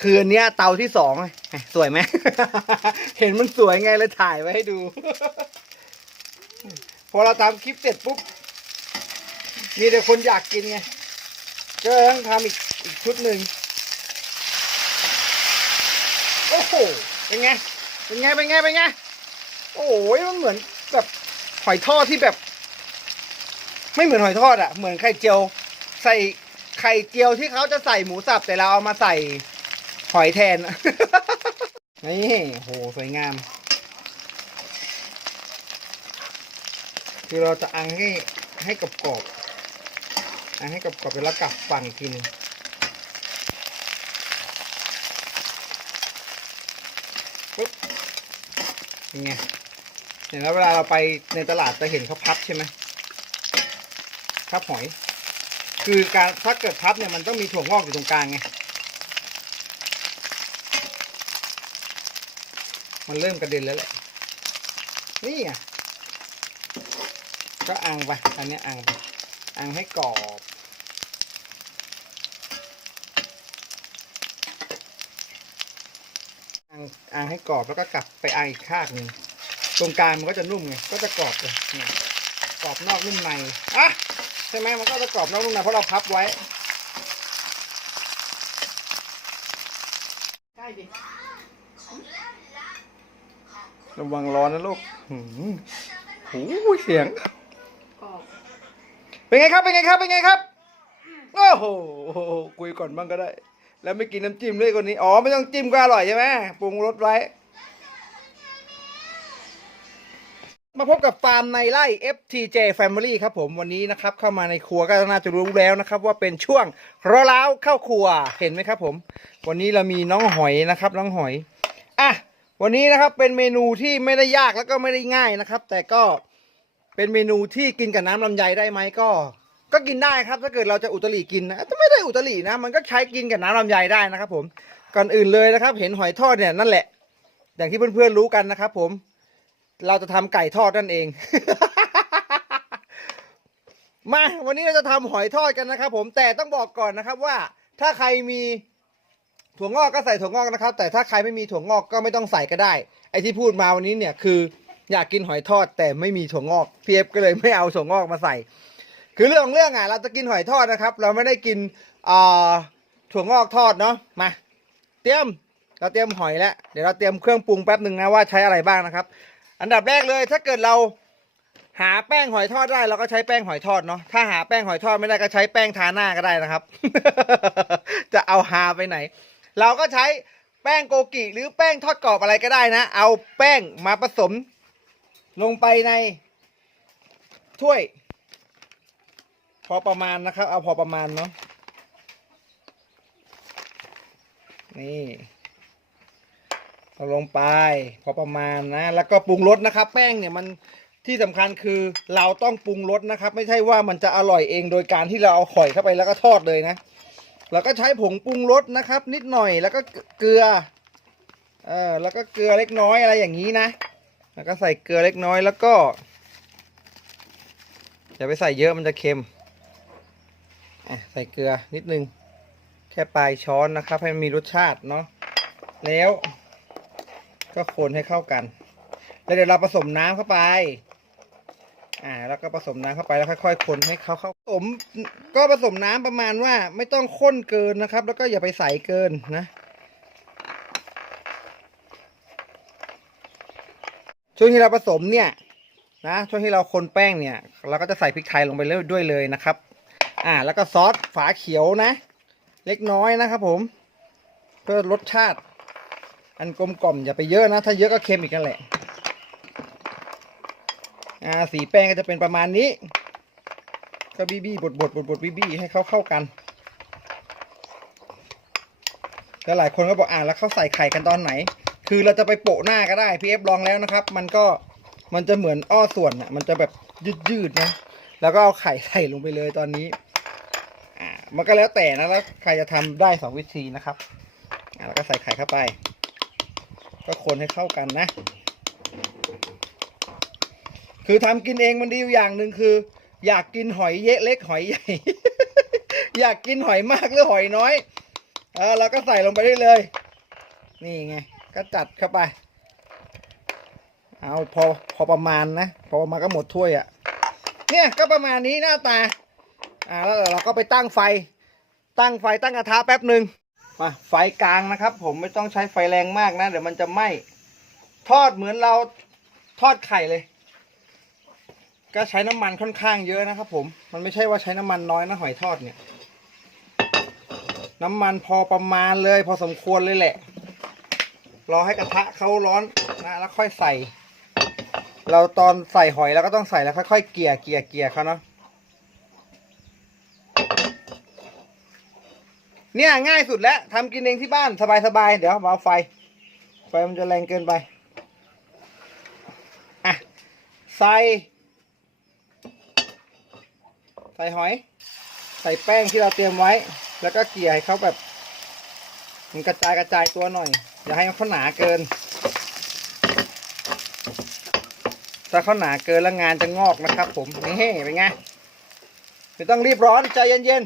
คืออันเนี้ยเตาที่สองไงสวยไหม เห็นมันสวยไงเลยถ่ายไว้ให้ดู พอเราทำคลิปเสร็จปุ๊บ มีแต่คนอยากกินไง ก็ต้องทำอีกอีกชุดหนึ่งโอ้โห เป็นไง เป็นไง เป็นไง เป็นไง โอ้ยมันเหมือนแบบหอยทอดที่แบบ ไม่เหมือนหอยทอดอะเหมือนไข่เจียว ใส่ไข่เจียวที่เขาจะใส่หมูสับแต่เราเอามาใส่ อยแทน นี่โหสวยงาม คือเราจะอังให้ให้กรอบๆอังให้กรอบๆแล้วกลับฝั่งกทีนึงปุ๊บยังไงเห็นแล้วเวลาเราไปในตลาดจะเห็นเขาพับใช่ไหมพับหอย คือการถ้าเกิดพับเนี่ยมันต้องมีถั่วงอกอยู่ตรงกลางไง มันเริ่มกระเด็นแล้วแหละ นี่ไงก็อังไป อันนี้ยอังไป อังให้กรอบ อังอังให้กรอบแล้วก็กลับไปอังอีกข้างหนึ่งตรงกลางมันก็จะนุ่มไง ก็จะกรอบเลยเนี่ยกรอบนอกนุ่มในอะใช่ไหมมันก็จะกรอบนอกนุ่มในเพราะเราพับไว้ใกล้ดิ ระวังร้อนนะลูกหืมหูเสียง กรอบเป็นไงครับ เป็นไงครับ เป็นไงครับ โอ้โห คุยก่อนบ้างก็ได้ แล้วไม่กินน้ำจิ้มด้วยคนนี้ อ๋อ ไม่ต้องจิ้มก็อร่อยใช่ไหมปรุงรสไว้ มาพบกับฟาร์มในไร่ FTJ Family ครับผมวันนี้นะครับ เข้ามาในครัวก็น่าจะรู้แล้วนะครับ ว่าเป็นช่วงรอล้าวเข้าครัวเห็นไหมครับ ผม วันนี้เรามีน้องหอยนะครับ น้องหอย อะ วันนี้นะครับเป็นเมนูที่ไม่ได้ยากแล้วก็ไม่ได้ง่ายนะครับ แต่ก็เป็นเมนูที่กินกับน้ำลำไยได้ไหมก็ ก็กินได้ครับ ถ้าเกิดเราจะอุตริกินนะแต่ไม่ได้อุตรินะ มันก็ใช้กินกับน้ำลำไยได้นะครับ ผมก่อนอื่นเลยนะครับ เห็นหอยทอดเนี่ยนั่นแหละ อย่างที่เพื่อนๆรู้กันนะครับ ผม เราจะทำไก่ทอดนั่นเอง มาวันนี้เราจะทำหอยทอดกันนะครับ ผมแต่ต้องบอกก่อนนะครับว่าถ้าใครมี ถั่วงอกก็ใส่ถั่วงอกนะครับ แต่ถ้าใครไม่มีถั่วงอกก็ไม่ต้องใส่ก็ได้ ไอที่พูดมาวันนี้เนี่ยคืออยากกินหอยทอดแต่ไม่มีถั่วงอกพีเอฟก็เลยไม่เอาถั่วงอกมาใส่ คือเรื่องของเรื่องอะเราจะกินหอยทอดนะครับ เราไม่ได้กินอ่าถั่วงอกทอดเนาะมาเตรียมเราเตรียมหอยแล้วเดี๋ยวเราเตรียมเครื่องปรุงแป๊บหนึ่งนะว่าใช้อะไรบ้างนะครับ อันดับแรกเลยถ้าเกิดเราหาแป้งหอยทอดได้เราก็ใช้แป้งหอยทอดเนาะถ้าหาแป้งหอยทอดไม่ได้ก็ใช้แป้งทาหน้าก็ได้นะครับ จะเอาหาไปไหน เราก็ใช้แป้งโกกิหรือแป้งทอดกรอบอะไรก็ได้นะ เอาแป้งมาผสม ลงไปในถ้วย พอประมาณนะครับ เอาพอประมาณเนาะนี่เอาลงไป พอประมาณนะ แล้วก็ปรุงรสนะครับ แป้งเนี่ยมันที่สำคัญคือเราต้องปรุงรสนะครับ ไม่ใช่ว่ามันจะอร่อยเองโดยการที่เราเอาข่อยเข้าไปแล้วก็ทอดเลยนะ เราก็ใช้ผงปรุงรสนะครับ นิดหน่อยแล้วก็เกลือเออแล้วก็เกลือเล็กน้อยอะไรอย่างนี้นะ แล้วก็ใส่เกลือเล็กน้อยแล้วก็อย่าไปใส่เยอะมันจะเค็มใส่เกลือนิดนึง แค่ปลายช้อนนะครับ ให้มันมีรสชาติเนาะแล้วก็คนให้เข้ากัน แล้วเดี๋ยวเราผสมน้ำเข้าไป อ่า แล้วก็ผสมน้ำเข้าไปแล้วค่อยๆคนให้เขาเข้าผสมก็ผสมน้ำประมาณว่า ไม่ต้องข้นเกินนะครับ แล้วก็อย่าไปใส่เกินนะช่วงที่เราผสมเนี่ยนะช่วงที่เราคนแป้งเนี่ย เราก็จะใส่พริกไทยลงไปเลยด้วยเลยนะครับ อ่า แล้วก็ซอสฝาเขียวนะ เล็กน้อยนะครับผม เพื่อรสชาติ อันกลมกล่อมอย่าไปเยอะนะ ถ้าเยอะก็เค็มอีกนั่นแหละ อ่าสีแป้งก็จะเป็นประมาณนี้ก็บีบีบดบดบดบดบีบีให้เขาเข้ากันแล้วหลายคนก็บอกอ่าแล้วเขาใส่ไข่กันตอนไหน คือเราจะไปโปะหน้าก็ได้พี่เอฟลองแล้วนะครับ มันก็มันจะเหมือนอ้อส่วนอะ มันจะแบบยืดๆนะ แล้วก็เอาไข่ใส่ลงไปเลยตอนนี้อ่ามันก็แล้วแต่นะแล้วใครจะทำได้สองวิธีนะครับอ่าแล้วก็ใส่ไข่เข้าไป ก็คนให้เข้ากันนะ คือทำกินเองมันดีอยู่อย่างหนึ่งคือ อยากกินหอยเยะเล็กหอยใหญ่ อยากกินหอยมากหรือหอยน้อยเออเราก็ใส่ลงไปได้เลย นี่ไง ก็จัดเข้าไป เอาพอพอประมาณนะ พอประมาณก็หมดถ้วยอะ่ะ เนี่ยก็ประมาณนี้หน้าตา อ่าแล้วเราก็ไปตั้งไฟ ตั้งไฟตั้งกระทะแป๊บหนึ่งมาไฟกลางนะครับ ผมไม่ต้องใช้ไฟแรงมากนะ เดี๋ยวมันจะไหม้ทอดเหมือนเราทอดไข่เลย ก็ใช้น้ำมันค่อนข้างเยอะนะครับผม มันไม่ใช่ว่าใช้น้ำมันน้อยนะหอยทอดเนี่ย น้ำมันพอประมาณเลย พอสมควรเลยแหละ รอให้กระทะเขาร้อนนะแล้วค่อยใส่ เราตอนใส่หอยเราก็ต้องใส่แล้วค่อยๆเกลี่ยเกลี่ยเกลี่ยเขาเนาะเนี่ยง่ายสุดแล้วทำกินเองที่บ้านสบายๆเดี๋ยวเบาไฟ ไฟมันจะแรงเกินไปอะใส่ ใส่หอย ใส่แป้งที่เราเตรียมไว้ แล้วก็เกลี่ยให้เขาแบบ มันกระจายกระจายตัวหน่อย อย่าให้เขาหนาเกิน ถ้าเขาหนาเกินแล้วงานจะงอกนะครับ ผมนี่เป็นไงไม่ต้องรีบร้อนใจเย็น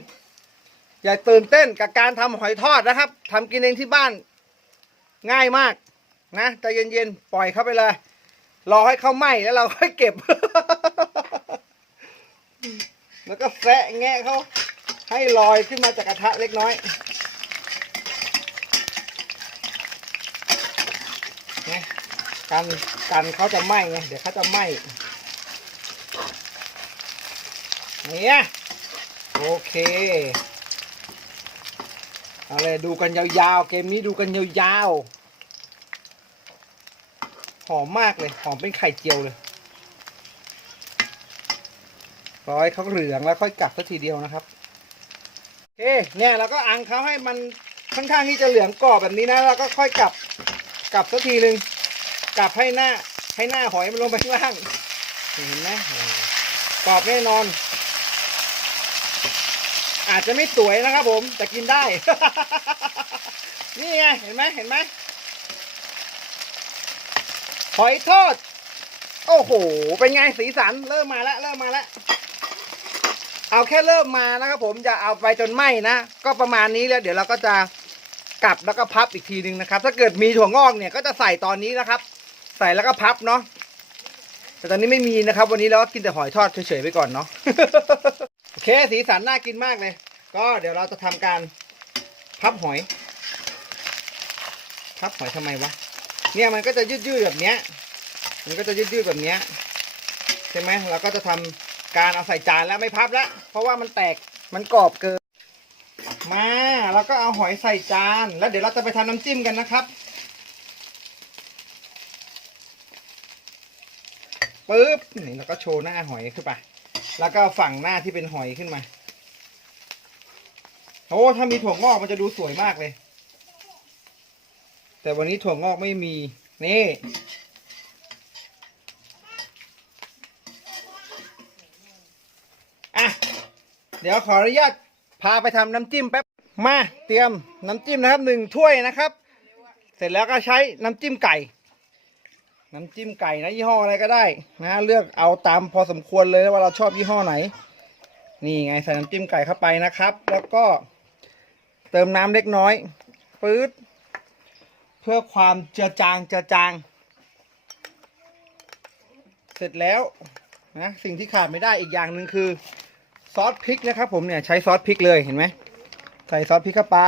ๆ อย่าตื่นเต้นกับการทำหอยทอดนะครับทำกินเองที่บ้าน ง่ายมากนะใจเย็นๆ ปล่อยเขาไปเลย รอให้เขาไหม้แล้วเราค่อยเก็บ แล้วก็แซะแงะเขาให้ลอยขึ้นมาจากกระทะเล็กน้อยไงกันกันเขาจะไหม้ไงเดี๋ยวเขาจะไหม้เนี่ยโอเคเอาเลยดูกันยาวๆ เกมนี้ดูกันยาวๆ หอมมากเลย หอมเป็นไข่เจียวเลย ร้อยเขาเหลืองแล้วค่อยกลับสักทีเดียวนะครับโอเคเนี่ยเราก็อังเขาให้มันค่อนข้างที่จะเหลืองกรอบแบบนี้นะแล้วก็ค่อยกลับกลับสักทีหนึ่งกลับให้หน้าให้หน้าหอยมันลงไปข้างล่างเห็นไหมกรอบแน่นอน อาจจะไม่สวยนะครับผมแต่กินได้ นี่ไงเห็นไหมเห็นไหมหอยทอด โอ้โห เป็นไงสีสันเริ่มมาแล้วเริ่มมาแล้ว เอาแค่เริ่มมานะครับผมอย่าเอาไปจนไหม้นะ ก็ประมาณนี้แล้ว เดี๋ยวเราก็จะกลับแล้วก็พับอีกทีหนึ่งนะครับ ถ้าเกิดมีถั่วงอกเนี่ยก็จะใส่ตอนนี้นะครับ ใส่แล้วก็พับเนาะแต่ตอนนี้ไม่มีนะครับ วันนี้เราก็กินแต่หอยทอดเฉยๆไปก่อนเนาะโอเคสีสันน่ากินมากเลย ก็เดี๋ยวเราจะทำการพับหอย พับหอยทำไมวะเนี่ยมันก็จะยืดๆแบบเนี้ย มันก็จะยืดๆแบบเนี้ยใช่ไหมเราก็จะทำ การเอาใส่จานแล้วไม่พับแล้วเพราะว่ามันแตกมันกรอบเกิน มาแล้วก็เอาหอยใส่จาน แล้วเดี๋ยวเราจะไปทำน้ำจิ้มกันนะครับปึ๊บนี่แล้วก็โชว์หน้าหอยขึ้นไป แล้วก็ฝั่งหน้าที่เป็นหอยขึ้นมาโอ้ถ้ามีถั่วงอกมันจะดูสวยมากเลย แต่วันนี้ถั่วงอกไม่มี นี่ อะ เดี๋ยวขออนุญาตพาไปทำน้ำจิ้มแป๊บมาเตรียมน้ำจิ้มนะครับหนึ่งถ้วยนะครับ เสร็จแล้วก็ใช้น้ำจิ้มไก่ น้ำจิ้มไก่นะยี่ห้ออะไรก็ได้นะเลือกเอาตามพอสมควรเลยว่าเราชอบยี่ห้อไหน นี่ไงใส่น้ำจิ้มไก่เข้าไปนะครับ แล้วก็เติมน้ำเล็กน้อยปื๊ดเพื่อความเจือจางเจือจาง เสร็จแล้วนะสิ่งที่ขาดไม่ได้อีกอย่างหนึ่งคือ ซอสพริกนะครับ ผมเนี่ยใช้ซอสพริกเลยเห็นไหมใส่ซอสพริกเข้าไป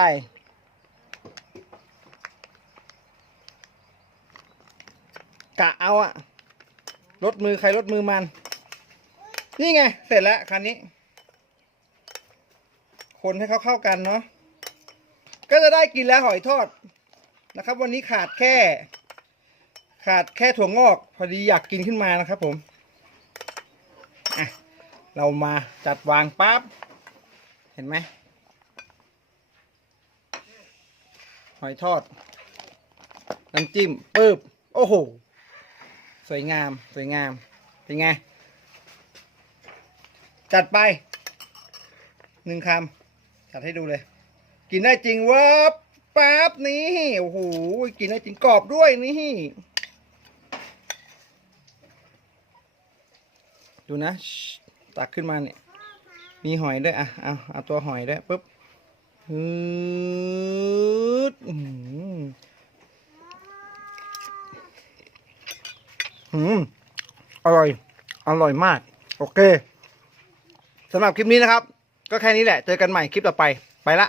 กะเอาอะลดมือใครลดมือมัน นี่ไง เสร็จแล้วคันนี้ คนให้เขาเข้ากันเนาะก็จะได้กินแล้วหอยทอดนะครับ วันนี้ขาดแค่ ขาดแค่ถั่วงอก พอดีอยากกินขึ้นมานะครับผม เรามาจัดวางปั๊บ เห็นไหมหอยทอด น้ำจิ้มปึ๊บ โอ้โห สวยงาม สวยงาม เป็นไง จัดไป หนึ่งคำ จัดให้ดูเลย กินได้จริงเวับปั๊บนี่ โอ้โห กินได้จริงกรอบด้วยนี่ดูนะ ตักขึ้นมาเนี่ยมีหอยด้วยอะเอาเอาตัวหอยด้วยปุ๊บฮึดอืมอืมอร่อย อร่อยมาก โอเคสำหรับคลิปนี้นะครับ ก็แค่นี้แหละ เจอกันใหม่คลิปต่อไป ไปละ